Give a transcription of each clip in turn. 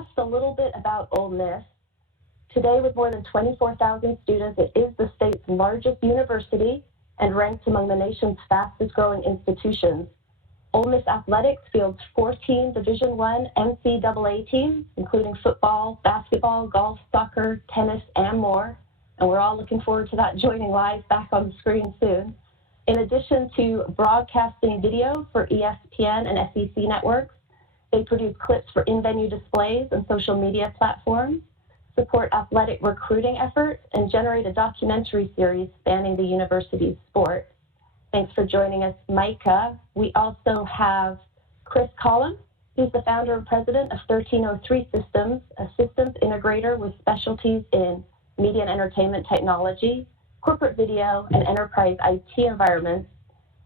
just a little bit about Ole Miss. Today, with more than 24,000 students, it is the state's largest university and ranked among the nation's fastest growing institutions. Ole Miss Athletics fields 14 Division I NCAA teams, including football, basketball, golf, soccer, tennis, and more. And we're all looking forward to that joining live back on the screen soon. In addition to broadcasting video for ESPN and SEC networks, they produce clips for in-venue displays and social media platforms, support athletic recruiting efforts, and generate a documentary series spanning the university's sport. Thanks for joining us, Micah. We also have Chris Collum, who's the founder and president of 1303 Systems, a systems integrator with specialties in media and entertainment technology, corporate video, and enterprise IT environments.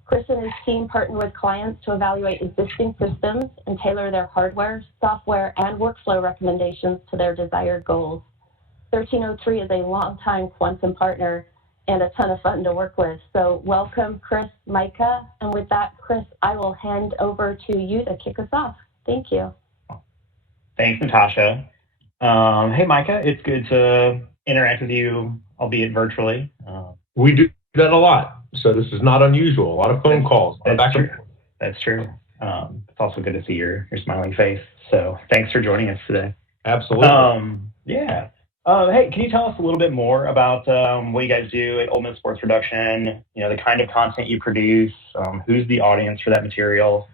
Chris and his team partner with clients to evaluate existing systems and tailor their hardware, software, and workflow recommendations to their desired goals. 1303 is a longtime Quantum partner and a ton of fun to work with. So welcome, Chris, Micah. And with that, Chris, I will hand over to you to kick us off. Thank you. Thanks, Natasha. Hey, Micah, it's good to interact with you, albeit virtually. We do that a lot, so this is not unusual. A lot of phone calls. That's true. That's true. It's also good to see your smiling face. So thanks for joining us today. Absolutely. Yeah. Hey, can you tell us a little bit more about what you guys do at Ole Miss Sports Production? You know, the kind of content you produce, who's the audience for that material?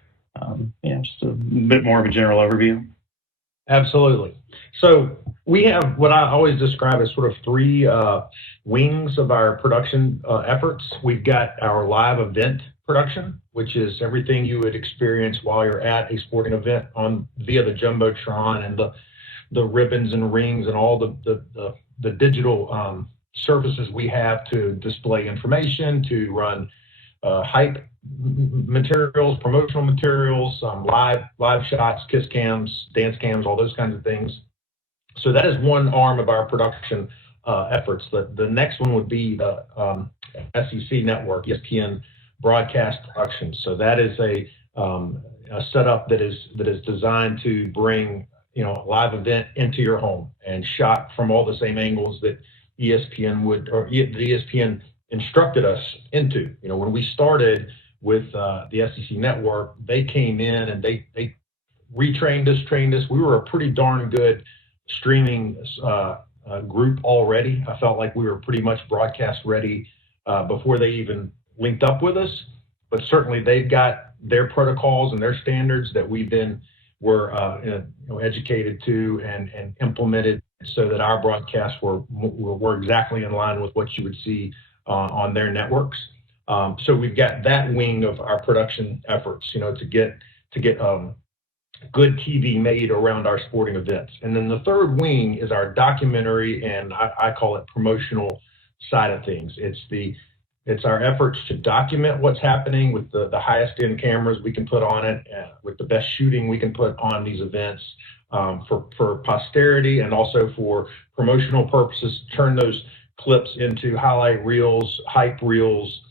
Just a bit more of a general overview. Absolutely. So we have what I always describe as sort of three wings of our production efforts. We've got our live event production, which is everything you would experience while you're at a sporting event via the Jumbotron and the ribbons and rings and all the digital services we have to display information, to run hype materials, promotional materials, live shots, kiss cams, dance cams, all those kinds of things. So that is one arm of our production efforts. The next one would be the SEC network, ESPN broadcast production. So that is a setup that is designed to bring a live event into your home and shot from all the same angles that ESPN the ESPN instructed us into. When we started with the SEC network, they came in and they retrained us, trained us. We were a pretty darn good streaming group already. I felt like we were pretty much broadcast ready before they even linked up with us. But certainly they've got their protocols and their standards that we then were educated to and implemented so that our broadcasts were exactly in line with what you would see on their networks. So we've got that wing of our production efforts, to get good TV made around our sporting events. And then the third wing is our documentary, and I call it promotional side of things. It's our efforts to document what's happening with the highest end cameras we can put on it, with the best shooting we can put on these events for posterity and also for promotional purposes. Turn those clips into highlight reels, hype reels,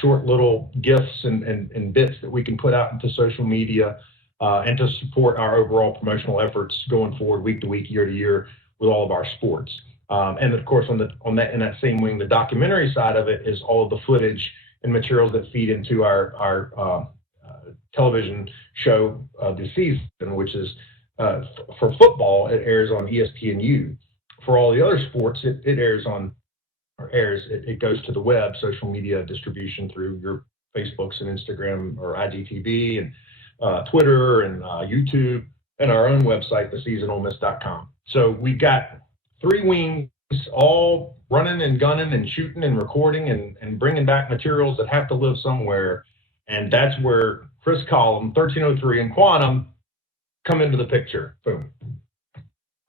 short little GIFs and bits that we can put out into social media and to support our overall promotional efforts going forward week to week, year to year with all of our sports. And of course, in that same wing, the documentary side of it is all of the footage and materials that feed into our television show this season, which is for football, it airs on ESPNU. For all the other sports, it goes to the web, social media distribution through your Facebooks and Instagram or IGTV and Twitter and YouTube and our own website, theseasonolemiss.com. So we've got three wings all running and gunning and shooting and recording and bringing back materials that have to live somewhere. And that's where Chris Collum, 1303, and Quantum come into the picture. Boom.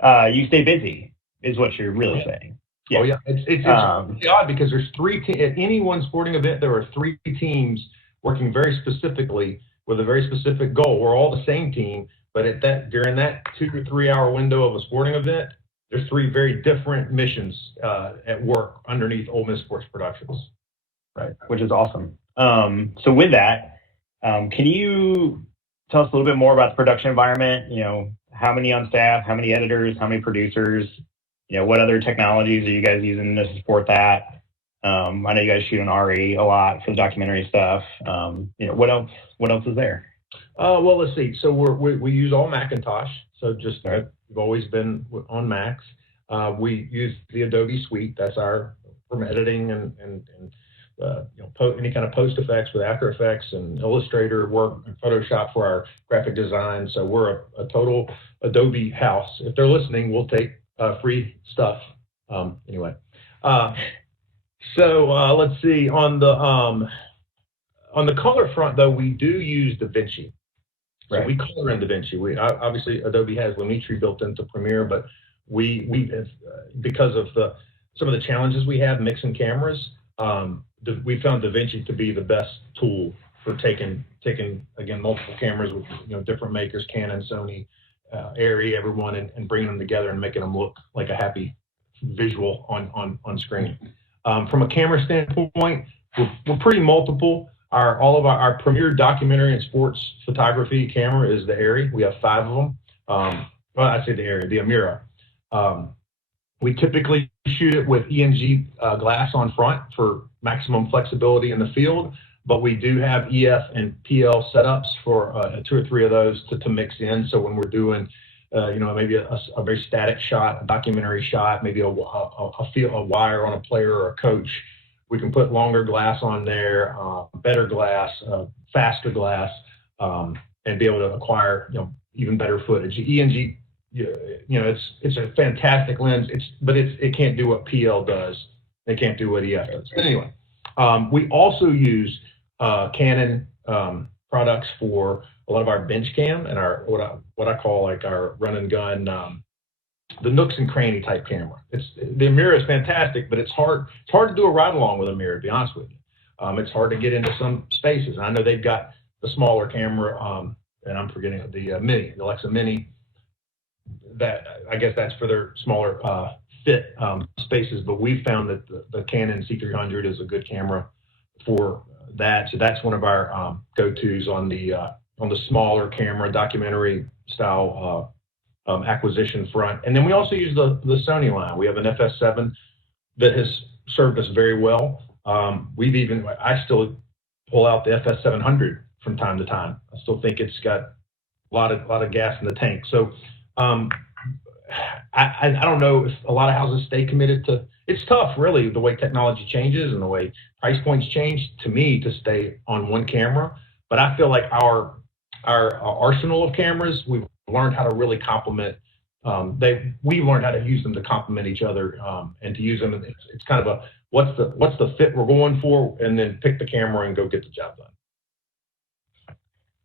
You stay busy is what you're really saying. Yeah. Oh, yeah. It's really odd because there's at any one sporting event, there are three teams working very specifically with a very specific goal. We're all the same team, but during that 2 to 3 hour window of a sporting event, there's three very different missions at work underneath Ole Miss Sports Productions. Right, which is awesome. So with that, can you tell us a little bit more about the production environment? how many on staff, how many editors, how many producers, what other technologies are you guys using to support that? I know you guys shoot on RE a lot for the documentary stuff. What else is there? Well, let's see. So we use all Macintosh. So just we've always been on Macs. We use the Adobe Suite. That's our from editing and any kind of post effects with After Effects and Illustrator work and Photoshop for our graphic design. So we're a total Adobe house. If they're listening, we'll take free stuff. Anyway, let's see. On the color front, though, we do use DaVinci. So we color in DaVinci. We obviously Adobe has Lumetri built into Premiere, but we because of some of the challenges we have mixing cameras, we found DaVinci to be the best tool for taking again multiple cameras with different makers, Canon, Sony, Arri, everyone, and bringing them together and making them look like a happy visual on screen. From a camera standpoint, we're pretty multiple. All of our premier documentary and sports photography camera is the Arri. We have 5 of them. Well, I say the Arri, the Amira. We typically shoot it with ENG glass on front for maximum flexibility in the field, but we do have EF and PL setups for 2 or 3 of those to mix in. So when we're doing, maybe a very static shot, a documentary shot, maybe a wire on a player or a coach, we can put longer glass on there, better glass, faster glass, and be able to acquire even better footage. ENG, it's a fantastic lens. But it can't do what PL does. It can't do what EF does. But anyway, we also use Canon products for a lot of our bench cam and our what I call like our run and gun. The nooks and cranny type camera. The Amira is fantastic, but it's hard to do a ride along with a Amira, to be honest with you. It's hard to get into some spaces. And I know they've got the smaller camera, and I'm forgetting the Mini, the Alexa Mini. That I guess that's for their smaller fit spaces. But we've found that the Canon C300 is a good camera for that. So that's one of our go-tos on the smaller camera documentary style. Acquisition front. And then we also use the Sony line. We have an FS7 that has served us very well. I still pull out the FS700 from time to time. I still think it's got a lot of gas in the tank. So I don't know if a lot of houses stay committed to. It's tough, really, the way technology changes and the way price points change. To me, to stay on one camera. But I feel like our arsenal of cameras, we've learned how to really complement. We've learned how to use them to complement each other and to use them. It's kind of what's the fit we're going for, and then pick the camera and go get the job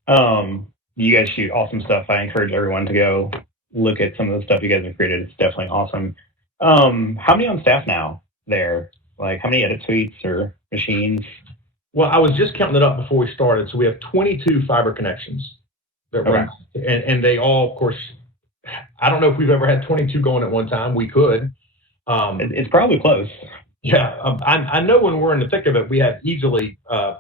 done. You guys shoot awesome stuff. I encourage everyone to go look at some of the stuff you guys have created. It's definitely awesome. How many on staff now there? Like how many edit suites or machines? Well, I was just counting it up before we started. So we have 22 fiber connections. And they all, of course, I don't know if we've ever had 22 going at one time. We could. It's probably close. Yeah, I know when we're in the thick of it, we have easily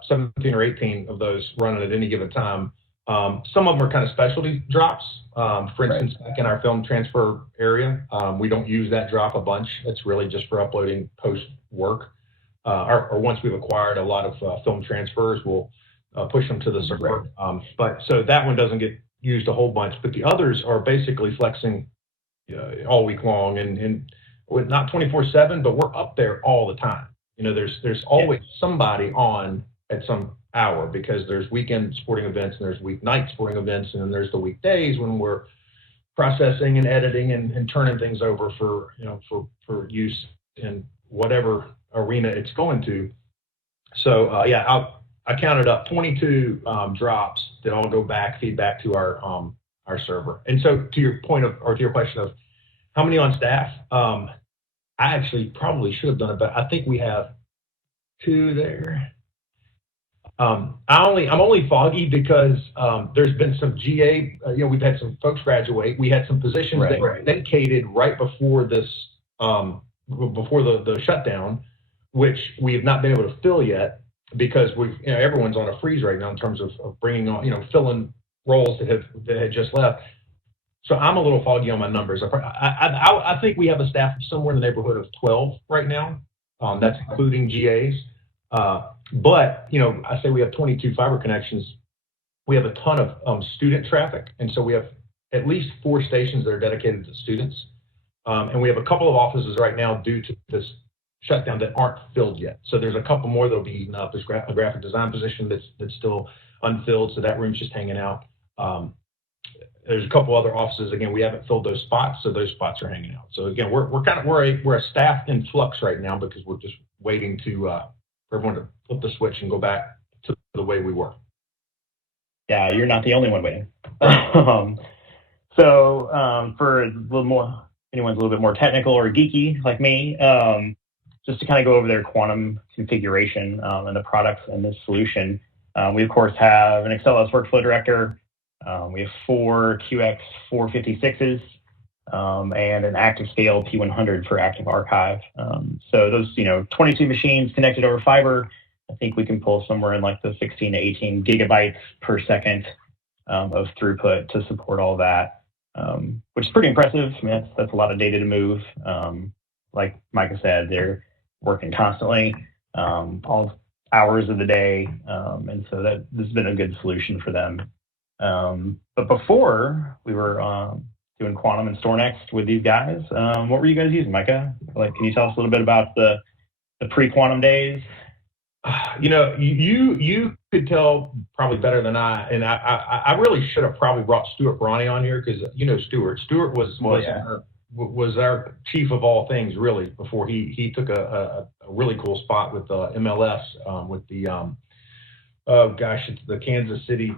17 or 18 of those running at any given time. Some of them are kind of specialty drops. For instance, like in our film transfer area, we don't use that drop a bunch. It's really just for uploading post work. Or once we've acquired a lot of film transfers, we'll push them to the server. But so that one doesn't get used a whole bunch. But the others are basically flexing all week long, and not 24/7, but we're up there all the time. There's always somebody on at some hour because there's weekend sporting events and there's weeknight sporting events, and then there's the weekdays when we're processing and editing and turning things over for use in whatever arena it's going to. So I counted up 22 drops that all go feed back to our server. And so to your question of how many on staff, I actually probably should have done it, but I think we have 2 there. I'm only foggy because there's been some GA. We've had some folks graduate. We had some positions that were vacated right before this, before the shutdown, which we have not been able to fill yet because everyone's on a freeze right now in terms of bringing on, filling roles that had just left. So I'm a little foggy on my numbers. I think we have a staff of somewhere in the neighborhood of 12 right now. That's including GAs. But, you know, I say we have 22 fiber connections. We have a ton of student traffic. And so we have at least 4 stations that are dedicated to students. And we have a couple of offices right now due to this shutdown that aren't filled yet. So there's a couple more that'll be eaten up. There's a graphic design position that's still unfilled, so that room's just hanging out. There's a couple other offices. Again, we haven't filled those spots, so those spots are hanging out. So again, we're a staff in flux right now because we're just waiting for everyone to flip the switch and go back to the way we were. Yeah, you're not the only one waiting. For a little more, anyone's a little bit more technical or geeky like me, just to kind of go over their quantum configuration and the products in this solution. We of course have an Axelos workflow director. We have 4 QX 456s and an active scale P100 for active archive. So those, 22 machines connected over fiber. I think we can pull somewhere in like the 16 to 18 gigabytes per second of throughput to support all that, which is pretty impressive. I mean, that's a lot of data to move. Like Micah said, they're working constantly, all hours of the day, and so this has been a good solution for them. But before we were doing Quantum and StoreNext with these guys, what were you guys using, Micah? Like, can you tell us a little bit about the pre-Quantum days? You could tell probably better than I, and I really should have probably brought Stuart Bronny on here because Stuart. Stuart was our chief of all things really before he took a really cool spot with MLS with the it's the Kansas City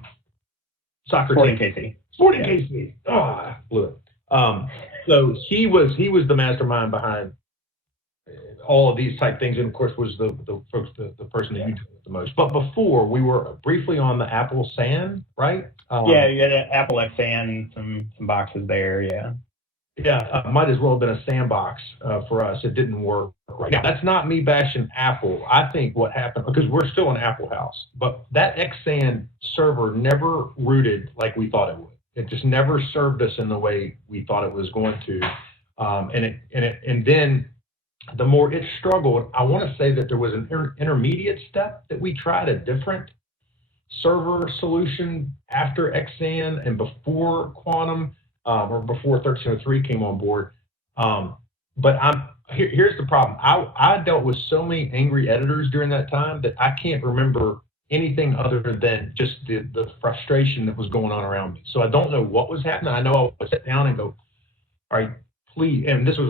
soccer Sporting team. KC. Sporting KC. Oh, I blew it. So he was the mastermind behind all of these type things, and of course was the person that you took the most. But before, we were briefly on the Apple SAN, right? You had an Apple XSAN, some boxes there, yeah. Yeah, might as well have been a sandbox for us. It didn't work right now. That's not me bashing Apple. I think what happened, because we're still an Apple house, but that XSAN server never rooted like we thought it would. It just never served us in the way we thought it was going to. And then the more it struggled, I want to say that there was an intermediate step that we tried, a different server solution after XSAN and before Quantum, or before 1303 came on board. But here's the problem. I dealt with so many angry editors during that time that I can't remember anything other than just the frustration that was going on around me. So I don't know what was happening. I know I would sit down and go, all right, please, and this was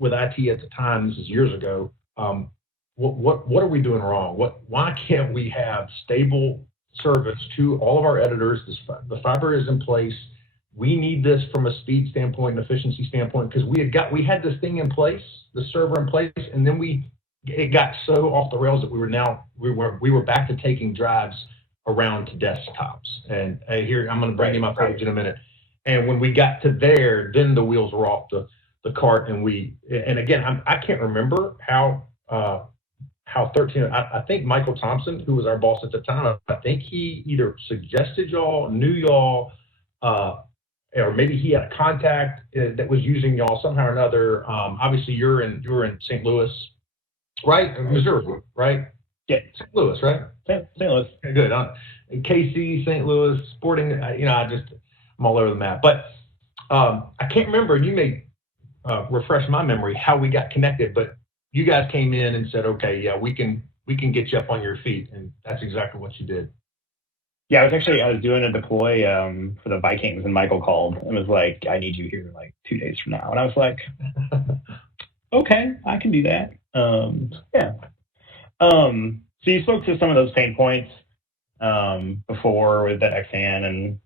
with IT at the time, this is years ago, what are we doing wrong? Why can't we have stable service to all of our editors? The fiber is in place. We need this from a speed standpoint and efficiency standpoint because we had this thing in place, the server in place, and then it got so off the rails that we were back to taking drives around to desktops. And here I'm going to bring you my page in a minute. And when we got to there, then the wheels were off the cart, and again, I can't remember how 13. I think Michael Thompson, who was our boss at the time, I think he either suggested y'all, knew y'all, or maybe he had a contact that was using y'all somehow or another. Obviously, you're in St. Louis, right? Missouri, right? Yeah, St. Louis, right? St. Louis. Okay, good. KC, St. Louis, Sporting. I'm all over the map. But I can't remember. You may refresh my memory how we got connected. But you guys came in and said, okay, yeah, we can get you up on your feet, and that's exactly what you did. Yeah, I was doing a deploy for the Vikings, and Michael called and was like, I need you here like 2 days from now. And I was like, okay, I can do that. Yeah. So you spoke to some of those pain points before with the XAN and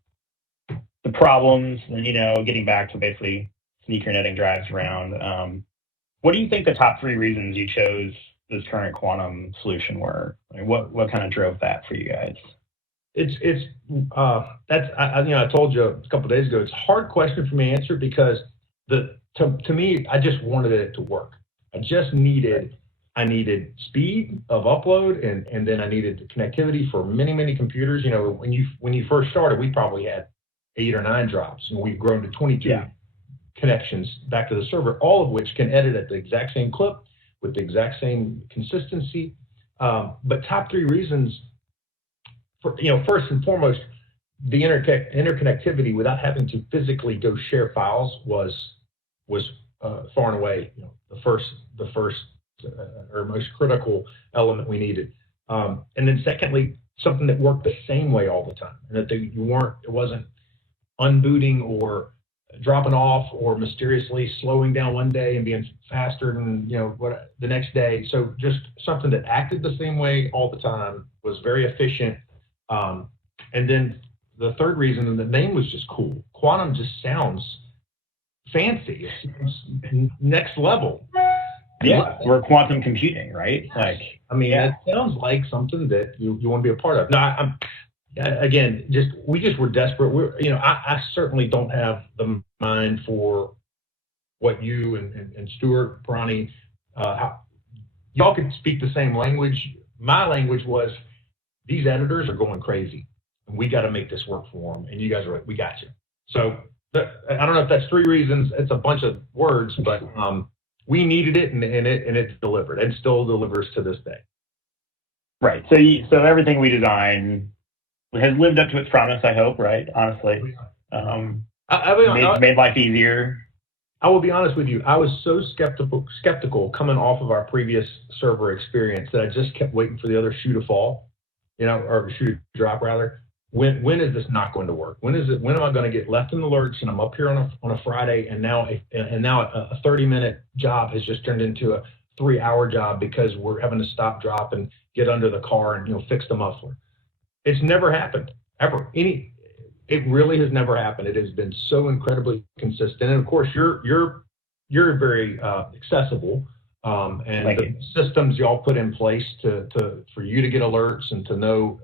the problems and, getting back to basically sneaker netting drives around. What do you think the top 3 reasons you chose this current Quantum solution were? I mean, what kind of drove that for you guys? I told you a couple of days ago, it's a hard question for me to answer because to me, I just wanted it to work. I needed speed of upload and then I needed the connectivity for many, many computers. When you first started, we probably had 8 or 9 drops, and we've grown to 22 connections back to the server, all of which can edit at the exact same clip with the exact same consistency. But top 3 reasons, first and foremost, the interconnectivity without having to physically go share files was far and away the first or most critical element we needed. And then secondly, something that worked the same way all the time, and that it wasn't unbooting or dropping off or mysteriously slowing down one day and being faster than the next day. So just something that acted the same way all the time, was very efficient. And then the third reason, and the name was just cool. Quantum just sounds fancy. It's next level. Yeah, we're quantum computing, right? Like, it sounds like something that you want to be a part of. No, we just were desperate. I certainly don't have the mind for what you and Stuart, Bronny, y'all could speak the same language. My language was, these editors are going crazy, and we got to make this work for them. And you guys are like, we got you. So I don't know if that's 3 reasons. It's a bunch of words, but we needed it, and it delivered, and still delivers to this day. Right. So everything we design has lived up to its promise, I hope, right? Honestly. Made life easier. I will be honest with you. I was so skeptical coming off of our previous server experience that I just kept waiting for the other shoe to fall, or shoe to drop rather. When is this not going to work? When am I going to get left in the lurch and I'm up here on a Friday, and now a 30-minute job has just turned into a 3-hour job because we're having to stop, drop, and get under the car and fix the muffler. It's never happened ever. It really has never happened. It has been so incredibly consistent, and of course you're very accessible, and the systems y'all put in place for you to get alerts and to know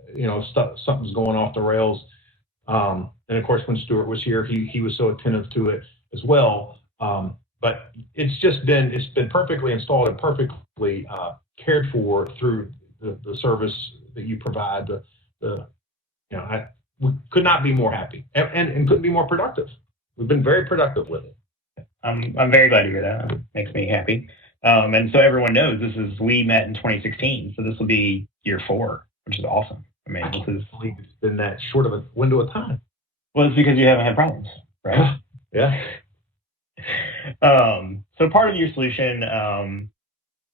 something's going off the rails. And of course, when Stuart was here, he was so attentive to it as well. But it's been perfectly installed and perfectly cared for through the service that you provide. We could not be more happy, and couldn't be more productive. We've been very productive with it. I'm very glad to hear that. It makes me happy. And so everyone knows we met in 2016, so this will be year 4, which is awesome. I can't believe it's been that short of a window of time. Well, it's because you haven't had problems, right? Yeah. So part of your solution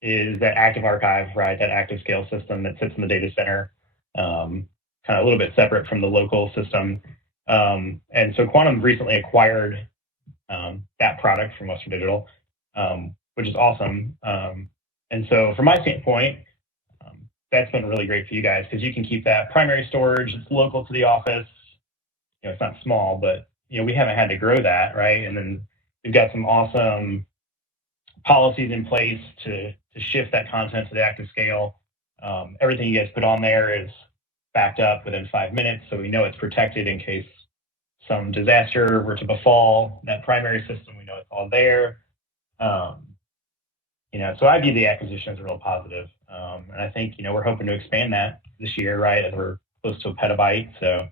is that active archive, right? That active scale system that sits in the data center, kind of a little bit separate from the local system. And so Quantum recently acquired that product from Western Digital, which is awesome. And so from my standpoint, that's been really great for you guys because you can keep that primary storage. It's local to the office. It's not small, but we haven't had to grow that, right? And then we've got some awesome policies in place to shift that content to the active scale. Everything you guys put on there is backed up within 5 minutes, so we know it's protected in case some disaster were to befall that primary system. We know it's all there. So I view the acquisition as a real positive. And I think, we're hoping to expand that this year, right? As we're close to a petabyte. So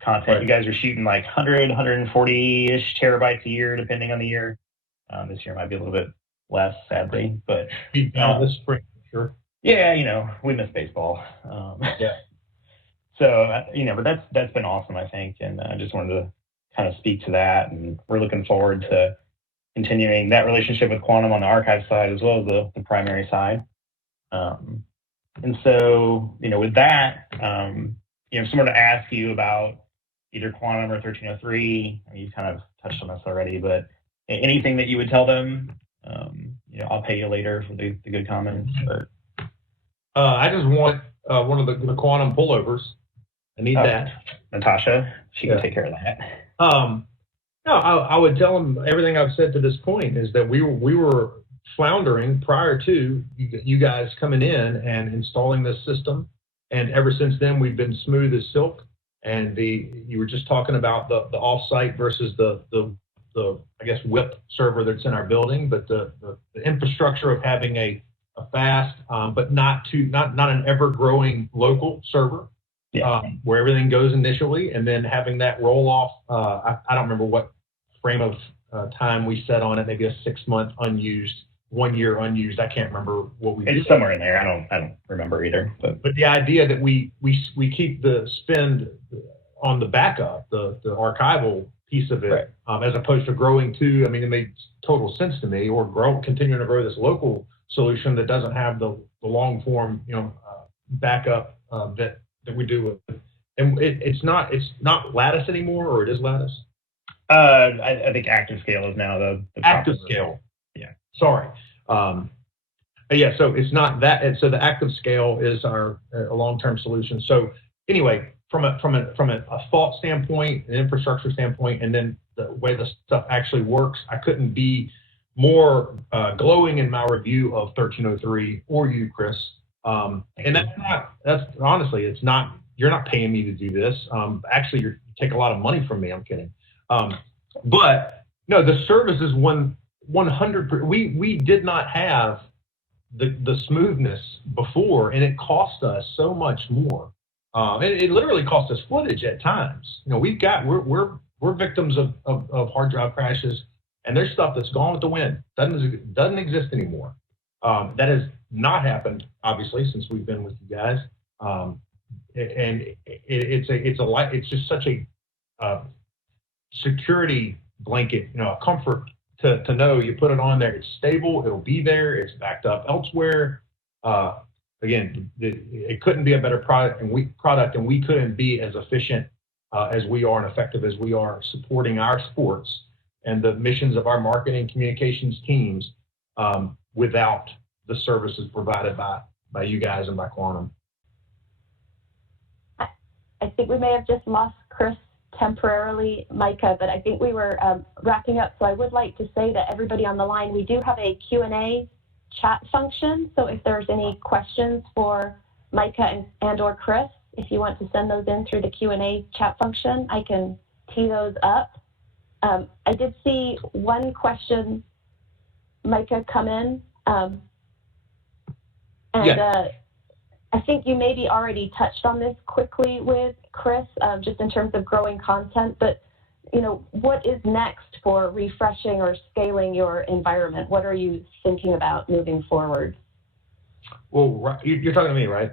content, right. You guys are shooting like 100, 140-ish terabytes a year, depending on the year. This year might be a little bit less, sadly, but this spring, sure. Yeah, we miss baseball. Yeah. So, but that's been awesome, I think. And I just wanted to kind of speak to that. And we're looking forward to continuing that relationship with Quantum on the archive side as well as the primary side. And so, with that, if someone to ask you about either Quantum or 1303, you kind of touched on this already, but anything that you would tell them, I'll pay you later for the good comments. But I just want one of the Quantum pullovers. I need that. Natasha, she can take care of that. No, I would tell them everything I've said to this point is that we were floundering prior to you guys coming in and installing this system, and ever since then we've been smooth as silk. And you were just talking about the offsite versus the I guess WIP server that's in our building, but the infrastructure of having a fast but not an ever growing local server where everything goes initially, and then having that roll off. I don't remember what frame of time we set on it. Maybe a 6-month unused, 1 year unused. I can't remember what we. It's somewhere in there. I don't remember either. But the idea that we keep the spend on the backup, the archival piece of it, as opposed to growing to. I mean, it made total sense to me. Or continuing to grow this local solution that doesn't have the long form, backup that we do with. And it's not Lattice anymore, or it is Lattice? I think ActiveScale is now the ActiveScale. Yeah. Sorry. Yeah. So it's not that. And so the ActiveScale is our long-term solution. So anyway, from a thought standpoint, an infrastructure standpoint, and then the way the stuff actually works, I couldn't be more glowing in my review of 1303 or you, Chris. And that's honestly, it's not. You're not paying me to do this. Actually, you take a lot of money from me. I'm kidding. But no, the service is 100%. We did not have the smoothness before, and it cost us so much more. It literally cost us footage at times. We're victims of hard drive crashes, and there's stuff that's gone with the wind. Doesn't exist anymore. That has not happened, obviously, since we've been with you guys. And it's just such a security blanket, a comfort to know you put it on there, it's stable, it'll be there, it's backed up elsewhere. Again, it couldn't be a better product, and we couldn't be as efficient as we are and effective as we are supporting our sports and the missions of our marketing communications teams without the services provided by you guys and by Quantum. I think we may have just lost Chris temporarily, Micah, but I think we were wrapping up. So I would like to say that everybody on the line, we do have a Q&A chat function. So if there's any questions for Micah and or Chris, if you want to send those in through the Q&A chat function, I can tee those up. I did see one question, Micah, come in. I think you maybe already touched on this quickly with Chris, just in terms of growing content, but what is next for refreshing or scaling your environment? What are you thinking about moving forward? Well, you're talking to me, right?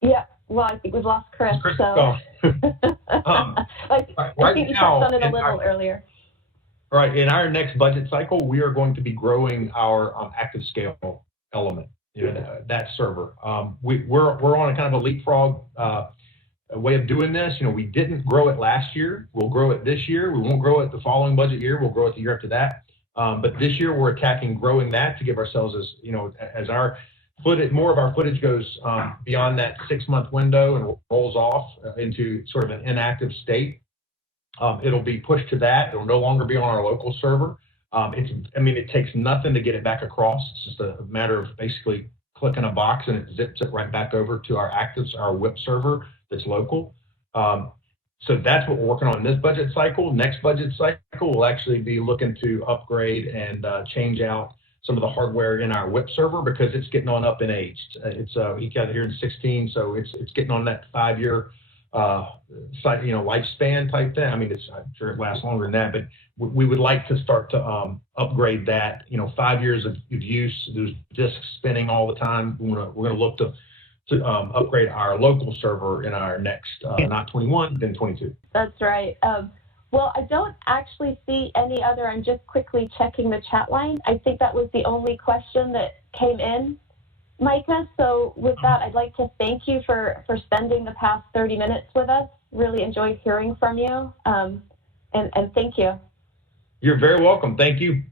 Yeah. Well, I think we've lost Chris. So I think you touched on it a little earlier. Right. In our next budget cycle, we are going to be growing our ActiveScale element. That server. We're on a kind of a leapfrog way of doing this. We didn't grow it last year. We'll grow it this year. We won't grow it the following budget year. We'll grow it the year after that. But this year we're attacking growing that to give ourselves as our footage, more of our footage goes beyond that 6-month window and rolls off into sort of an inactive state. It'll be pushed to that. It'll no longer be on our local server. It takes nothing to get it back across. It's just a matter of basically clicking a box and it zips it right back over to our WIP server that's local. So that's what we're working on in this budget cycle. Next budget cycle, we'll actually be looking to upgrade and change out some of the hardware in our WIP server because it's getting on up in age. He got it here in 16, so it's getting on that 5-year lifespan type thing. I'm sure it lasts longer than that, but we would like to start to upgrade that. 5 years of use, there's disks spinning all the time. We're going to look to upgrade our local server in our next, not 21, then 22. That's right. Well, I don't actually see any other. I'm just quickly checking the chat line. I think that was the only question that came in, Micah. So with that, I'd like to thank you for spending the past 30 minutes with us. Really enjoyed hearing from you. And thank you. You're very welcome. Thank you.